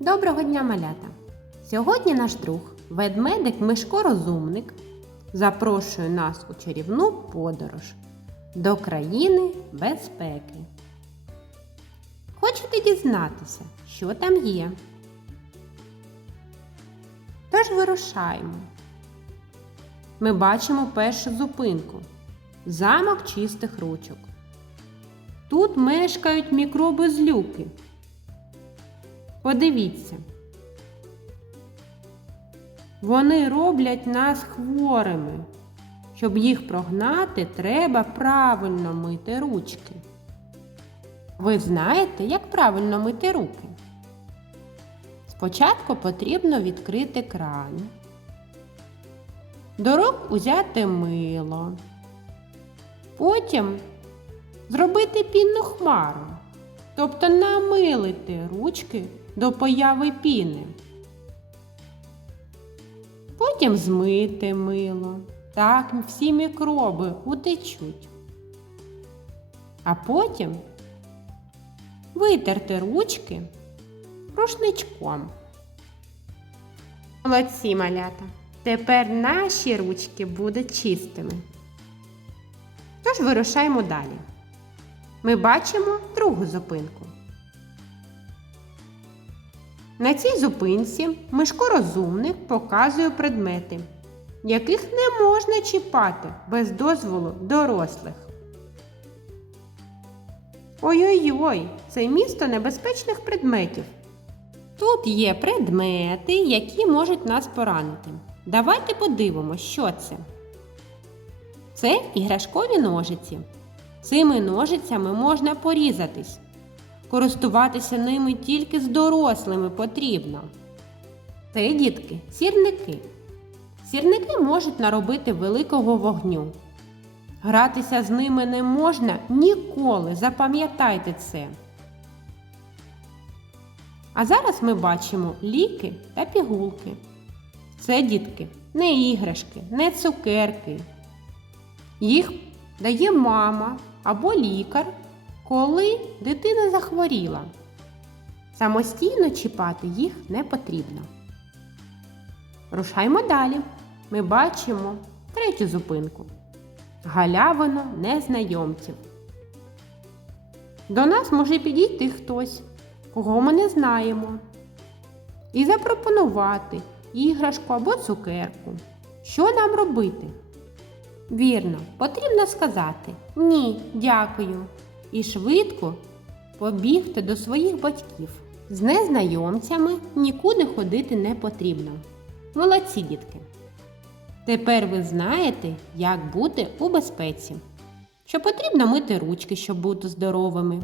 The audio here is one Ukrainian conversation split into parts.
Доброго дня, малята! Сьогодні наш друг, ведмедик Мишко Розумник, запрошує нас у чарівну подорож до країни безпеки. Хочете дізнатися, що там є? Тож вирушаємо. Ми бачимо першу зупинку замок чистих ручок. Тут мешкають мікроби злюки. Подивіться. Вони роблять нас хворими. Щоб їх прогнати, треба правильно мити ручки. Ви знаєте, як правильно мити руки? Спочатку потрібно відкрити кран. До рук узяти мило. Потім зробити пінну хмару, тобто намилити ручки до появи піни. Потім змити мило. Так всі мікроби утечуть. А потім витерти ручки рушничком. Молодці малята. Тепер наші ручки будуть чистими. Тож вирушаємо далі. Ми бачимо другу зупинку. На цій зупинці Мишко розумник показує предмети, яких не можна чіпати без дозволу дорослих. Ой-ой-ой, це місто небезпечних предметів. Тут є предмети, які можуть нас поранити. Давайте подивимося, що це. Це іграшкові ножиці. Цими ножицями можна порізатись. Користуватися ними тільки з дорослими потрібно. Це, дітки, сірники. Сірники можуть наробити великого вогню. Гратися з ними не можна ніколи, запам'ятайте це. А зараз ми бачимо ліки та пігулки. Це, дітки, не іграшки, не цукерки. Їх дає мама або лікар, коли дитина захворіла. Самостійно чіпати їх не потрібно. Рушаймо далі. Ми бачимо третю зупинку. Галявину незнайомців. До нас може підійти хтось, кого ми не знаємо, і запропонувати іграшку або цукерку. Що нам робити? Вірно, потрібно сказати Ні, дякую. І швидко побігти до своїх батьків. З незнайомцями нікуди ходити не потрібно. Молодці, дітки! Тепер ви знаєте, як бути у безпеці. Що потрібно мити ручки, щоб бути здоровими,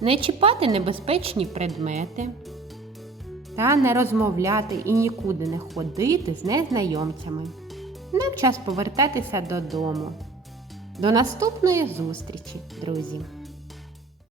не чіпати небезпечні предмети та не розмовляти і нікуди не ходити з незнайомцями. Нам час повертатися додому. До наступної зустрічі, друзі!